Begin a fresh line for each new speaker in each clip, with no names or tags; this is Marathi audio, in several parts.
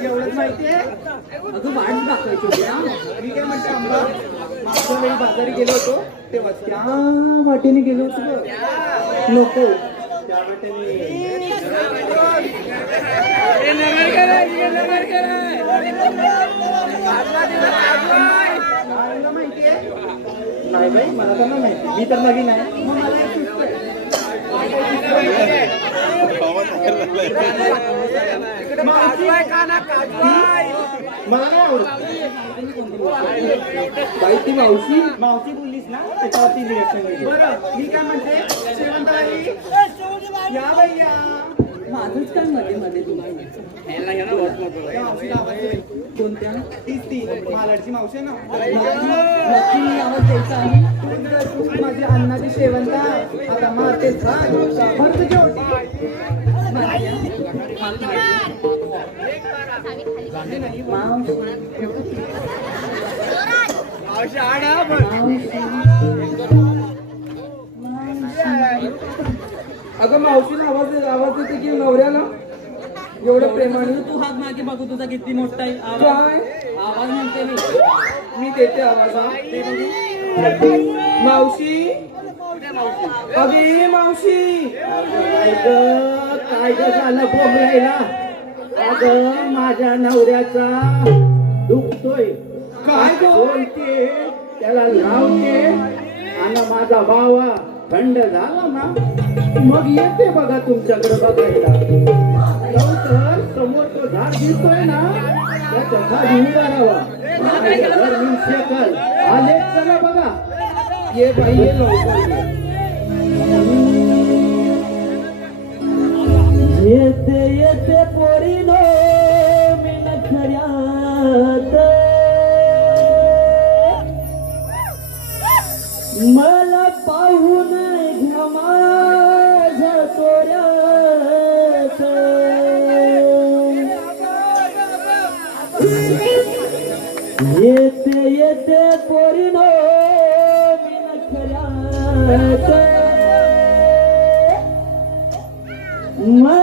एवढंच माहितीये
अगं वाट दाखवायची
मी काय म्हणते आंबा मागच्या वेळी बाजारी गेलो होतो तेव्हा त्या वाटेने गेलो होतो नको. त्या वाटेने माहितीये नाही बाई मला तर नाही माहिती. मी तर नवीन आहे मग मला मला नाही आवडत. बाई ती मावशी. मावशी बोललीस ना? त्याच्यावरती रिएक्शन बरं मी काय म्हणते? शेवंताई या बाई या
माझंच काय मध्ये मध्ये तुम्हाला. कोणत्या?
तीच ती. महालाडची मावशी आहे ना?
नक्की मी आवाज द्यायचा आहे.
माझी अन्नाची शेवंता. आता भरत जेवण
मावशी
अगं मावशीला आवाज दे- आवाज देते की नवऱ्याला? एवढं प्रेमाने.
तू हात मागे बघू तुझा किती मोठा आहे. आवाज म्हणते मी.
मी देते आवाज हा. मावशी? अगे मावशी. काय झालं? बोंबलायला? अगं माझ्या नवऱ्याचा दुखतोय. काय बोलते त्याला लावते आणि माझा बावा थंड झाला ना मग येते बघा तुमच्याकडे बघायला. तर समोर तो झाड दिसतोय ना त्याच्याखाली उभा राहावा. आले चला बघा. ये बाई ये लवकर.
येते येते पोरीनो मी नखऱ्यात मला पाहून घ्या माझ्या तोऱ्यात. येते येते पोरीनो मी नखऱ्यात मला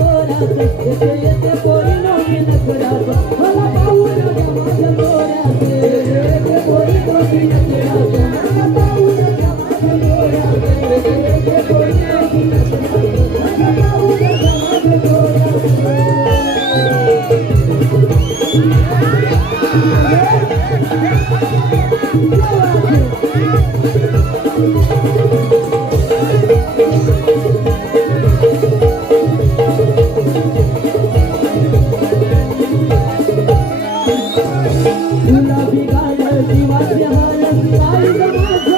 गुलाबी जीवाचे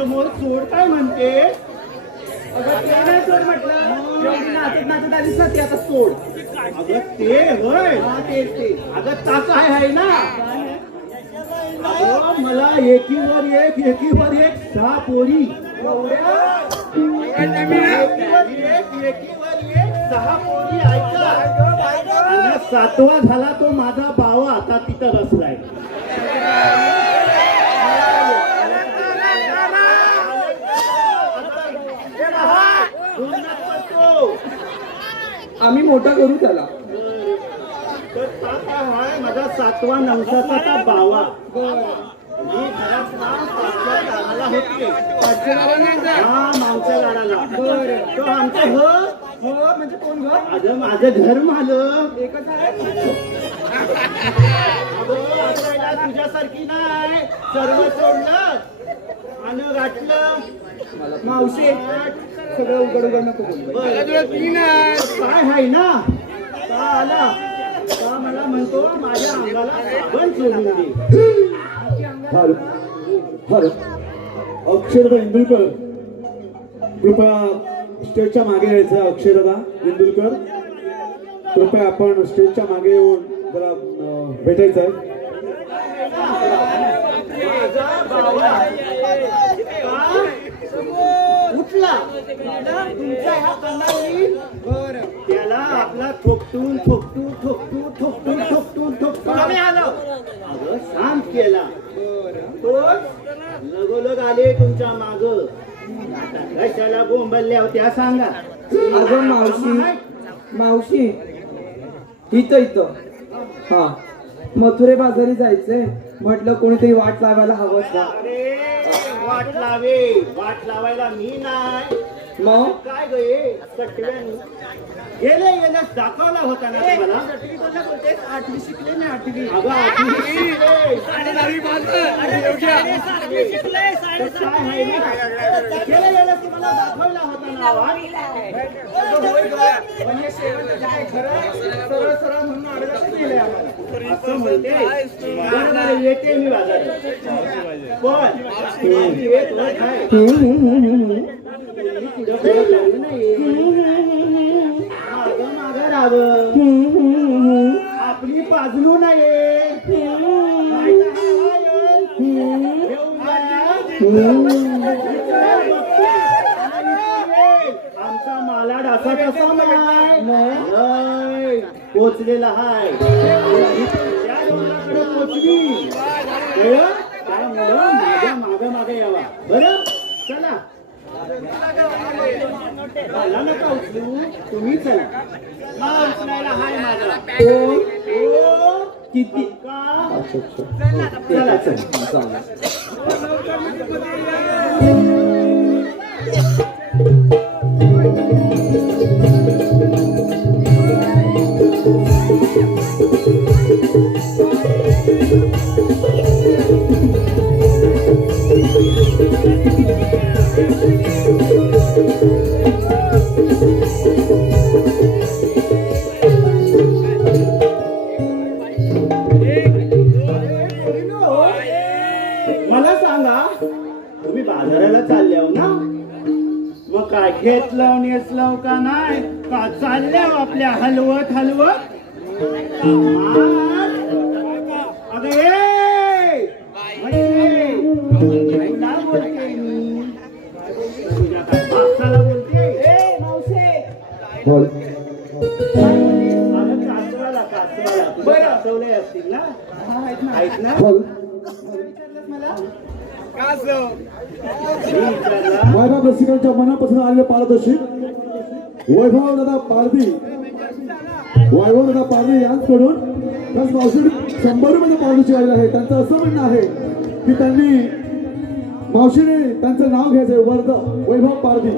लोकांसमोर चोर काय म्हणते?
अगं ते नाही सोड म्हटलं. एवढी नाचत नाचत आलीस ना ती आता सोड
अगं ते होय.
हा तेच ते.
अगं ता काय आहे ना? अगं मला एकीवर एक एकीवर एक सहा पोरी. एकीवर एक एकीवर एक सहा पोरी ऐका. सातवा झाला तो माझा बावा आता तिथं बसलाय.
मोठा करू त्याला.
हाय माझा सातवा नवसाचा बावा मी घरात ना होते हा तो आमचं हो
हो म्हणजे कोण घर
माझं माझं घर मालक
एकच आहे
तुझ्यासारखी नाही सर्व सोडलं आणि गाठलं
मावशी सगळं उघड उघड नको
काय आहे ना? का आला? का मला म्हणतो माझ्या अंगाला साबण सोडून दे.
Hello hello Akshardaa Indulkar. कृपया स्टेजच्या मागे यायचं अक्षरदा इंदुलकर. कृपया आपण स्टेजच्या मागे येऊन जरा भेटायचं आहे.
ह्या कानावरील त्याला आपला थोपटून थोपटून थोपटून थोपटून थोपटून थोपटून. आम्ही आलो अगं शांत केला. तो लगोलग आले तुमच्या माग. आता कशाला बोंबलल्या होत्या सांगा.
अगं मावशी मावशी इथं इथं. हा मथुरे बाजारी जायचंय. म्हटलं कोणीतरी वाट लावायला ना
अरे वाट लावे. वाट लावायला मी नाही.
मग?
काय गे कटव्यानी गेले गेले दाखवला होता ना तुम्हाला?
आठवी शिकले ना आठवी.
अगं आठवी शिकले. तर काय आहे ना? गेले गेले तुम्हाला दाखवला होता ना वाट.
काय खरं. सरळ सरळ म्हणून आडव्याचं केलंय आम्हाला
असं म्हणते बरं, बरं, येते मी बाजारात पण माझी एक अट आहे. कोणी पुढं पुढं लागू नये. मागं मागं राहावं. आपली नये नाही. आमचा मालाड असा कसा नाही, पोचलेला हाय. त्या डोंगराकडे पोचली माझ्या मागे मागे यावा. बरं? चला. मला नका उचलू तुम्ही चला. मला उचलायला हाय माझा. ओ
किती?
का
चला. चला.
मला सांगा तुम्ही बाजाराला चालले ना मग काय घेतलं नेसलं का नाही? का चालल्या आपल्या हलवत हलवत?
रसिकांच्या मनापासून आलेले पारदर्शी वैभव दादा पारधी. वैभव दादा पारधी यांकडून त्याच मावशी शंभर रुपये पारदर्शी आलेले आहे. त्यांचं असं म्हणणं आहे की त्यांनी मावशीने त्यांचं नाव घ्यायचंय वर्ध वैभव पारधी.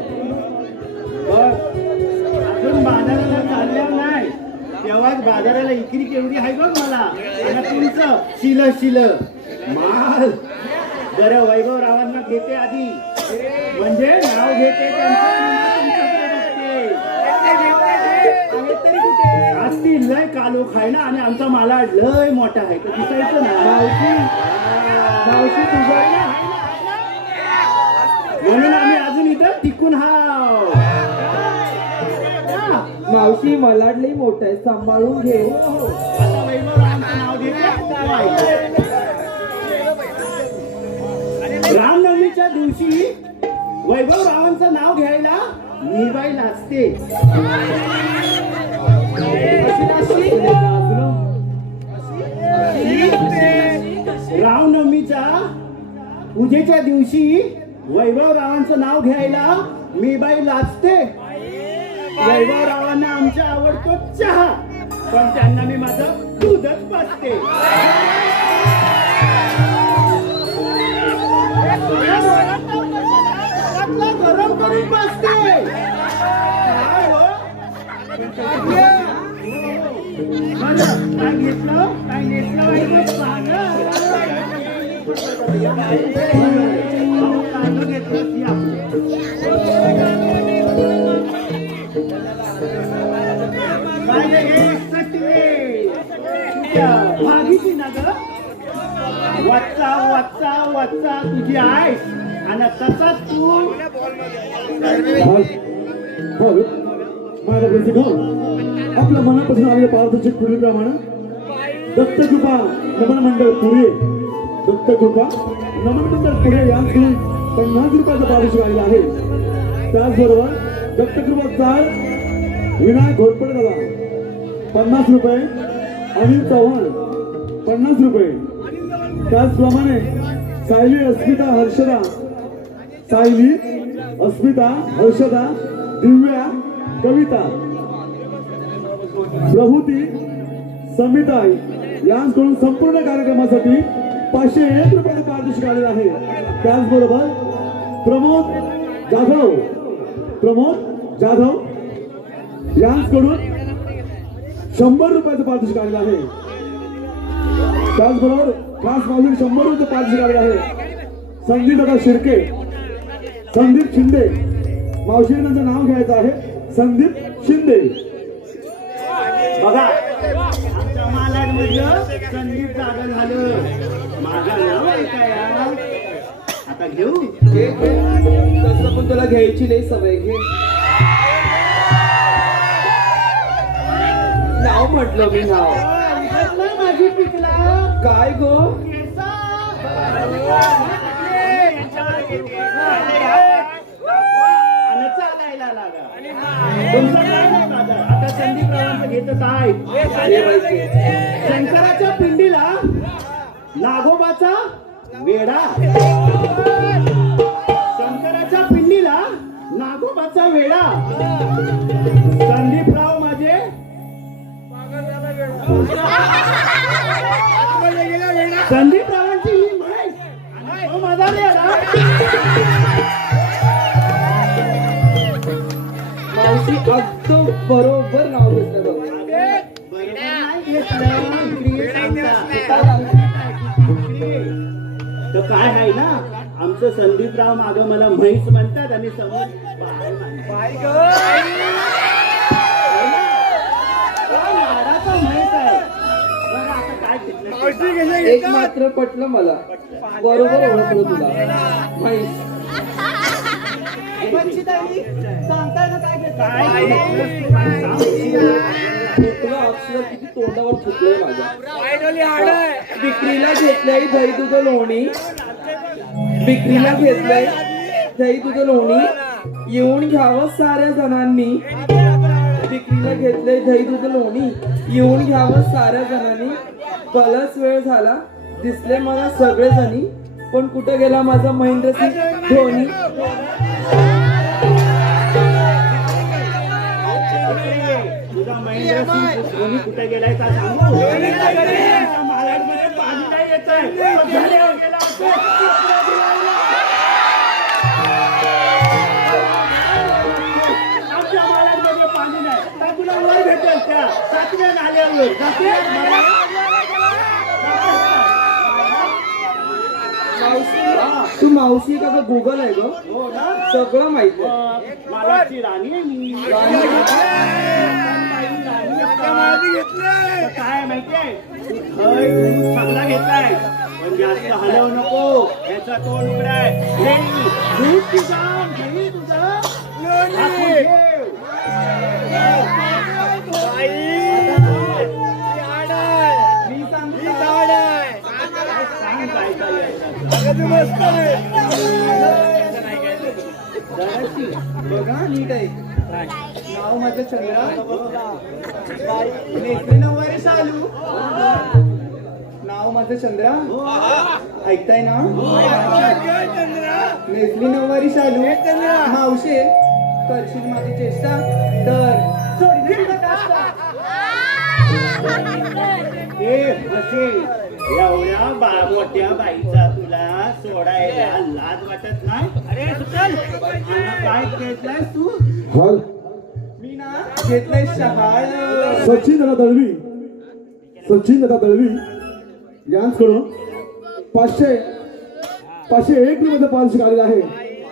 अजून बाजाराला चालल्या नाही. तेव्हाच बाजाराला इकरी केवढी आहे बघ मला. तुमचं शिल शिल. माल. जरा वैभव रावांना घेते आधी. म्हणजे नाव घेते असतील लय कालो खाय ना आणि आमचा माला लय मोठा आहे. तो दिसायचं ना? मावशी? मावशी तुझा म्हणून आम्ही अजून इथं टिकून हाव
मावशी मलाड लय मोठं आहे. सांभाळून घे.
रामनवमीच्या दिवशी वैभव रावांचं नाव घ्यायला मीबाई नाचते रामनवमीच्या पूजेच्या दिवशी वैभव रावांचं नाव घ्यायला मीबाई लाचते वैभव रावांना आमच्या आवडतो चहा. पण त्यांना मी माझं दूधच पाजते. काय रे हे सटवे? तुझ्या भागीची ना ग वाचा वाचा वाचा तुझी आहे आणि तसाच तू
बोल बोल आपल्या मनापासून आलेले पारदर्शी पूर्वीप्रमाणे दत्तकृपा नमन मंडळ दत्त दत्तकृपा नमन मंडळ पुढे यांकडून पन्नास रुपयाचा पारितोषिक आलेला आहे. त्याचबरोबर दत्तकृपा चाळ विनायक घोरपडे दादा. पन्नास रुपये अनिल चव्हाण पन्नास रुपये. त्याचप्रमाणे सायली अस्मिता हर्षदा सायली अस्मिता हर्षदा दिव्या कविता प्रभूती समिता यांकडून संपूर्ण कार्यक्रमासाठी पाचशे एक रुपयाचं पारितोषिक आलेलं आहे. त्याचबरोबर प्रमोद जाधव प्रमोद जाधव यांकडून शंभर रुपयाचं पारितोषिक आलेलं आहे. त्याचबरोबर खास माझी शंभर रुपये पारितोषिक आलेलं आहे. संदीप शिर्के संदीप शिंदे. मावशीनं नाव घ्यायचं आहे संदीप शिंदे.
बघा. संदीप जागा झालं. माझं नाव आहे काय यार? आता घेऊ?
घे, घे. तसं पण तुला घ्यायची नाही सवय घे. नाव म्हटलं मी नाव.
माझी पिकला.
काय गो
आणि चालायला लागा. तुमचं काय नाही दादा. आता संदीप रावांचं घेतच आहे शंकराच्या पिंडीला नागोबाचा वेडा. शंकराच्या पिंडीला नागोबाचा वेडा. संदीप राव माझे संदीपरावांची ही म्हैस माझा वेडा काय आहे ना? आमचं संदीपराव माग मला म्हैस म्हणतात आणि समोर. है ना? काय घेतलं?
एक मात्र पटलं मला. बरोबर ओळखलं तुला. म्हैस.
काय घेतलंस तू?
अक्षर किती तोंडावर फुटलंय माझ्या. विक्रीला घेतलंय दही तुझं लोणी विक्रीला घेतलंय दही तुझं लोणी येऊन घ्यावं साऱ्या जणांनी. विक्रीला घेतलंय दही तुझं लोणी येऊन घ्यावं साऱ्या जणांनी. बलाच वेळ झाला. दिसले मला सगळे जणी पण कुठं गेला माझा महेंद्रसिंग धोनी?
महेंद्रसिंग धोनी कुठे गेलाय का सांगू? आमच्या महाराजमध्ये पाणी नाही येत आहे. तो
मावशी का गुगल आहे ग?
हो
सगळं माहिती आहे.
राणी. काय माहितीये? चांगला घेतलाय. पण जास्त हलव नको. याचा तोंड उघडाय.
बघा नीट आहे. नाव माझं चंद्रा. नेत्री नऊवारी चालू नाव माझं चंद्रा. ऐकताय ना? नेसली नऊवारी चालू मावशे करशील माझी चेष्टा? तर सोडली तुला काष्टा.
ए असे एवढ्या बा मोठ्या बाईचा तुला सोडायला लाज वाटत नाही? अरे काय घेतलाय तू?
घेतलंय शहाळ
सचिन दादा दळवी. सचिन दादा दळवी यांकडून पाचशे पाचशे एक मध्ये पारितोषिक आलेलं आहे.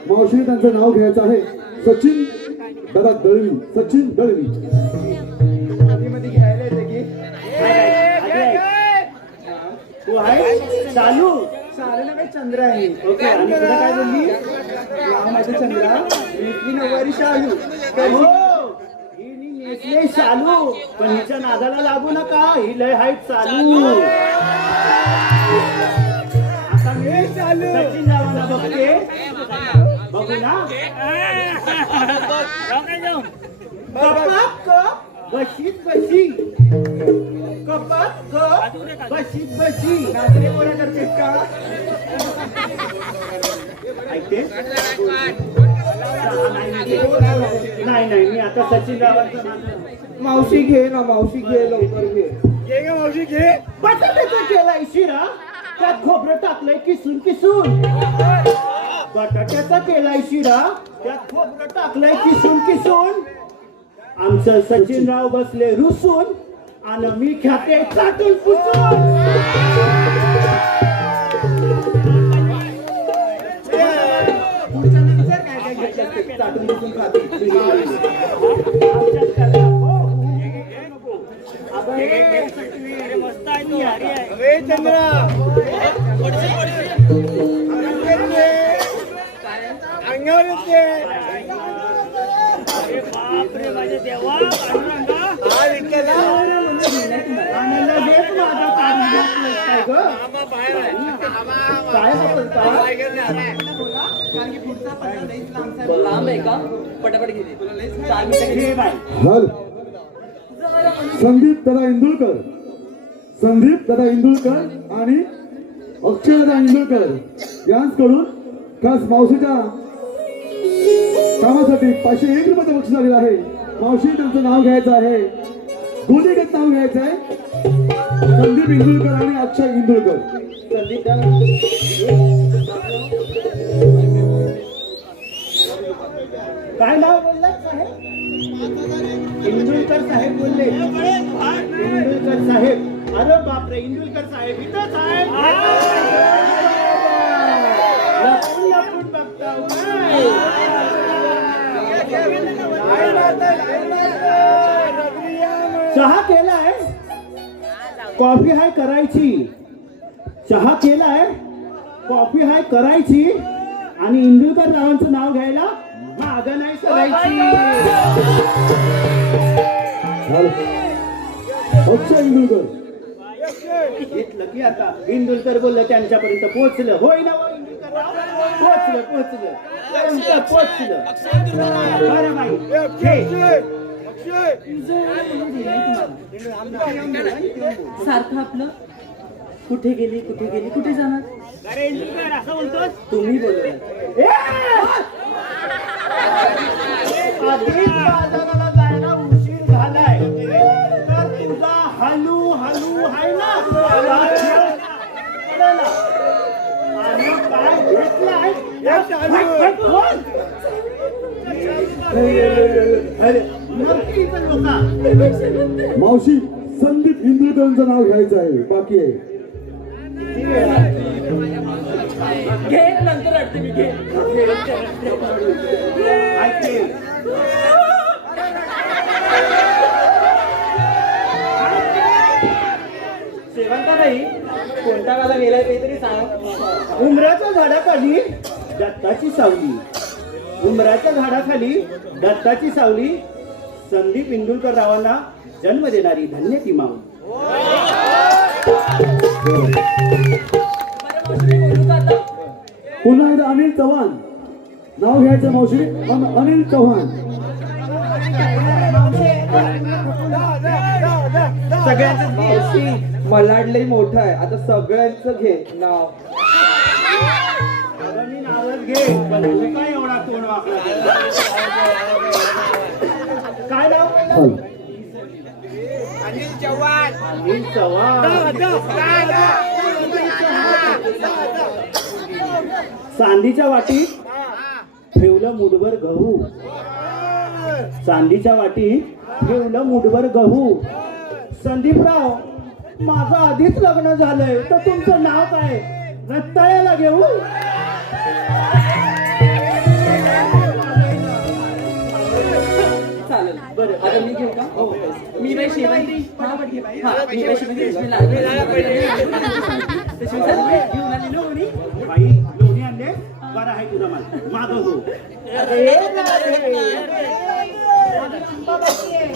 मावशीने त्यांचं नाव घ्यायचं आहे. सचिन दादा दळवी. सचिन दळवी.
तू आहे चालू.
चालेल चंद्र आहे?
ओके आणि तुला काय बोलली?
नाव माझं चंद्रा. नऊवारी शालू
ही. नेसले शालू पण हिच्या नादाला लागू नका. ही लय हाईट चालू. आता मी सचिन रावांना बघते. बघू ना. कपात कप बशीत बशी. कपात कप बशीत बशी.
नाचणे करतेस का?
ऐकते? नाही नाही मी आता सचिन रावांचं माझं
मावशी घे ना मावशी घे. लवकर घे
बटाट्याचा केलाय शिरा त्यात खोबरं टाकलंय किसून किसून. बटाट्याचा केलाय शिरा त्यात खोबरं टाकलंय किसून किसून. आमचं सचिनराव बसले रुसून आणि मी खाते चाटून पुसून.
चाटून बसून खाते
आमच्यात करा. हो. अबे, आम्हाला देत माझा काढून घेतलंय काय गं? काय बोलता?
कारण की पुढचा पत्ता लईच लांबचा आहे. लांब आहे का? पटापट घेते तुला लईच चार मिनिटं
बाय
हल संदीप दादा इंदुलकर संदीप दादा इंदुलकर आणि अक्षय दादा इंदुलकर यांकडून खास मावशीच्या कामासाठी पाचशे एक रुपयाचं बक्षीस आलेलं आहे. मावशी त्यांचं नाव घ्यायचं आहे. दोन्हीगत नाव घ्यायचं आहे. संदीप इंदुलकर आणि अक्षय इंदुलकर
काय नाव बोललात साहेब? इंदुलकर साहेब बोलले. इंदुलकर साहेब. अरे बापरे इंदुलकर साहेब इथंच साहेब लपून लपून बघता चहा केलाय कॉफी हाय करायची. चहा केलाय कॉफी हाय करायची. आणि इंदुलकर रावांचं नाव घ्यायला माग नाही
इंदुलकर
घेतलं की आता. इंदुलकर बोललं त्यांच्यापर्यंत पोहोचलं. होय ना? हो, बरं बाई. घे.
सारखं आपलं. कुठे गेली कुठे गेली कुठे जाणार? तुम्ही बोलत
ए! आधीच बाजाराला जायला उशीर झालाय तर तुझा हलू हलू आहे ना त्याला खेळ कळलं? आणि काय घेतलाय फट, फट, फट. अरे, नक्की इथं लोका.
मावशी संदीप इंदुलकरांचं नाव घ्यायचं आहे बाकी आहे
घे नंतर वाटते मी घे
ऐकते.
शेवंताबाई कोणत्या गाला गेलाय काहीतरी सांग.
उमराच्या झाडाखाली दत्ताची सावली. उमराच्या झाडाखाली दत्ताची सावली. संदीप इंदुलकर रावांना जन्म देणारी धन्य ती माऊली.
पुन्हा एकदा अनिल चव्हाण. नाव घ्यायचं मावशी? अन- अनिल चव्हाण.
सगळ्यांचं मावशी मलाडलंय मोठं आहे. आता सगळ्यांचं घे नाव.
आता मी नावच घे पण तू काय एवढा तोंड वाकडा केला? काय नाव?
चाल.
अनिल चव्हाण. चांदीच्या वाटीत ठेवलं मुठभर गहू. चांदीच्या वाटीत ठेवलं मुठभर गहू. संदीपराव माझं आधीच लग्न झालंय तर तुमचं नाव काय? रत्ताळ्याला घेऊ?
चालेल बरं आता मी घेऊ का? हो, हो. मी बाई शिवाय हा मी बाई शेवंती रश्मी ना
बाई बरा आहे तुझा माल. माग हो.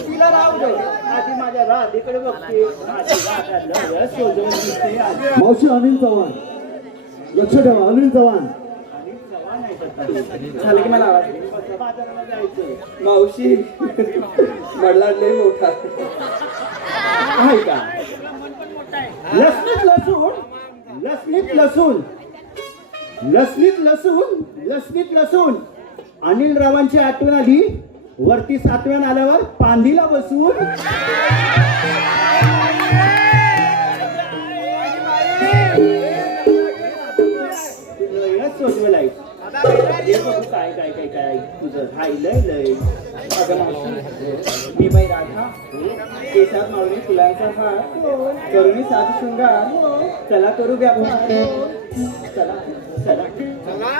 तिला राहू दे. आधी माझ्या राधेकडे बघते.
मावशी अनिल चव्हाण. लक्ष ठेवा अनिल चव्हाण.
झालं की मला आवाज? मावशी मलाडलंय मोठा.
आहे का? लसणीत लसूण लसणीत लसूण. लसणीत लसूण लसणीत लसूण. अनिल रावांची आठवण आली. वरती सातव्यान आल्यावर पांधीला बसून. लयच सोजवेल काय काय काय काय तुझं हाय लय लय
मी बाई राधा केसात मावळी फुलांचा हार करुणी सात शृंगार चला करू व्यापार.
चला. चला. चला.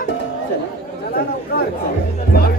चला.